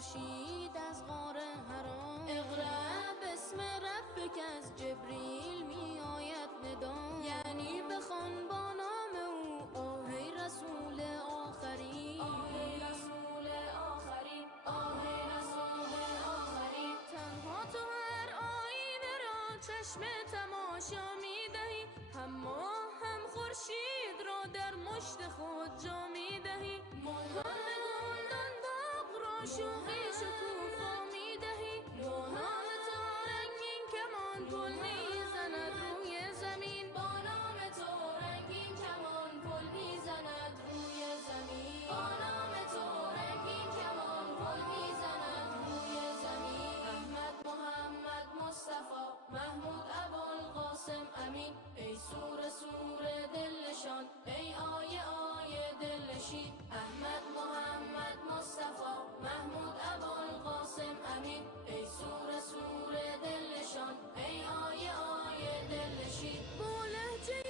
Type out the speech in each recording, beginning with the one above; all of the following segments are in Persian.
خورشید از غار حرا. اقرأ باسم ربک از جبریل می آید ندا، یعنی بخوان با نام او آه رسول آخرین، آه رسول آخرین، آه رسول آخرین. تنها تو هر آینه را چشم تماشا می دهی، هم ماه هم خورشید را در مشت خود جا می دهی. مرغان گلدان باغ را شوقی شکوفا می دهی، با نام تو رنگین کمان پل می زند روی زمین، با نام تو رنگین کمان پل می زند روی زمین، با نام تو رنگین کمان پل می زند روی زمین. احمد محمد مصطفی محمود ابوالقاسم امین، ای سور سور دلنشان، ای آیه آیه دلنشین. احمد محمد مصطفی محمود ابوالقاسم امین، ای سور سور دلنشان، ای آیه آیه دلنشین. با لهجه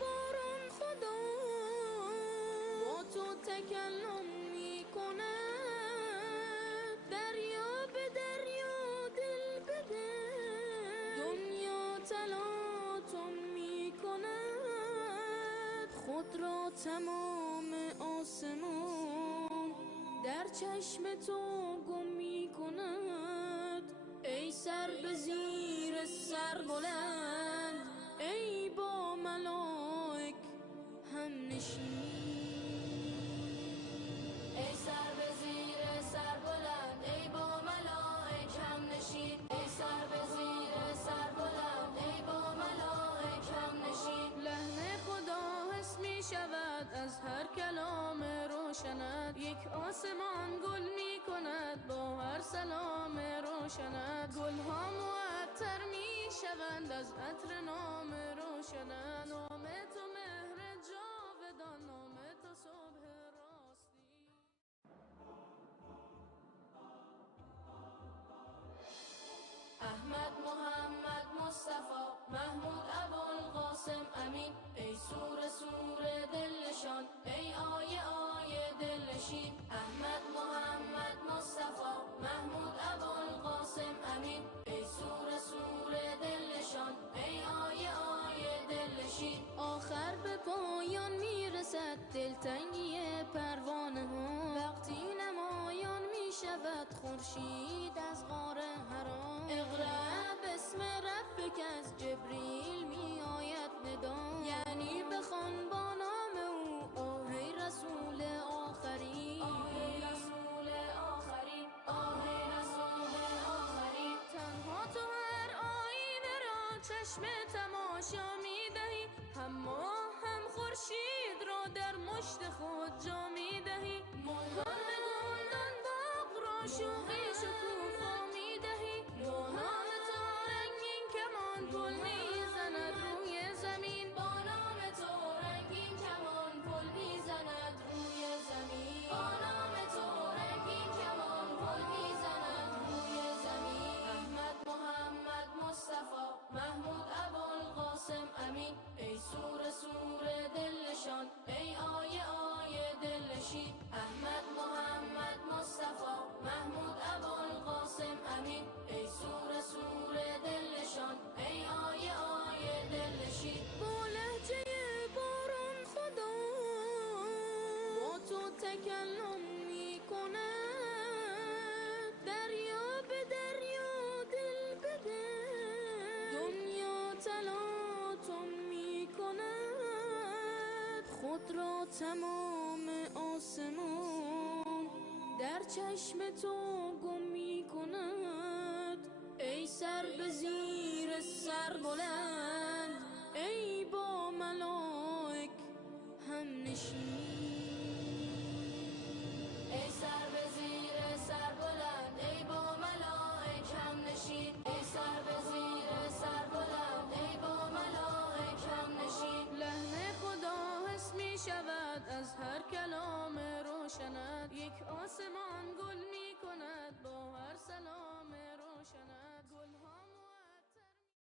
باران خدا با تو تکلم می کند، دریا به دریا دل بده، دنیا تلاطم می کند. خود را تمام آسمان در چشم تو گم می کند، ای سر به زیر سر بلند، ای با ملائک هم نشین. ای سر به زیر سر بلند، ای با ملائک هم نشین، ای سر به زیر سر بلند، ای با ملائک هم نشین. لحن خدا حس می شود از هر کلام روشنت، یک آسمان گل می کند با هر سلام روشنت. گلها معطر می شوند از عطر نام روشنت، نام تو مهر جاودان، نام تو صبح راستی. احمد محمد مصطفی محمود ابوالقاسم امین، ای سور سور دلنشان، ای آیه آیه دلنشین. احمد محمد مصطفی محمود ابوالقاسم امین، ای سور سور دلنشان، ای آیه آیه دلنشین. آخر به پایان میرسد دلتنگی پروانه ها، وقتی نمایان می شود خورشید از غار حرا. اقرأ باسم ربک از جبریل می آید ندا، یعنی بخوان با نام او آه رسول آخرین، آه رسول آخرین، آه رسول آخرین. تنها تو هر آینه را چشم تماشا می دهی، هم ماه هم خورشید را در مشت خود جا می دهی. مرغان گلدان باغ را شوقی شکوفا می دهی، با نام تو رنگین کمان پل می زند روی زمین، با نام تو رنگین کمان پل می زند روی زمین، با نام تو رنگین کمان پل می زند روی زمین. احمد محمد مصطفی محمود ابوالقاسم امین، ای سور سور دلنشان، ای آیه آیه دلنشین. احمد محمد مصطفی محمود ابوالقاسم امین، ای سور سور دلنشان، ای آیه آیه دلنشین. با لهجه باران خدا با تو تکلم می کند، دریا به دریا دل بده، دنیا تلاطم می کند. خود را تمام آسمان در چشم تو گم می کند، ای سر به زیر سر بلند، ای با ملائک هم نشین. ای سر به زیر سر بلند، ای با ملائک هم نشین، ای سر به زیر سر بلند، ای با ملائک هم نشین. لحن خدا حس می شود از هر کلام روشنت، یک آسمان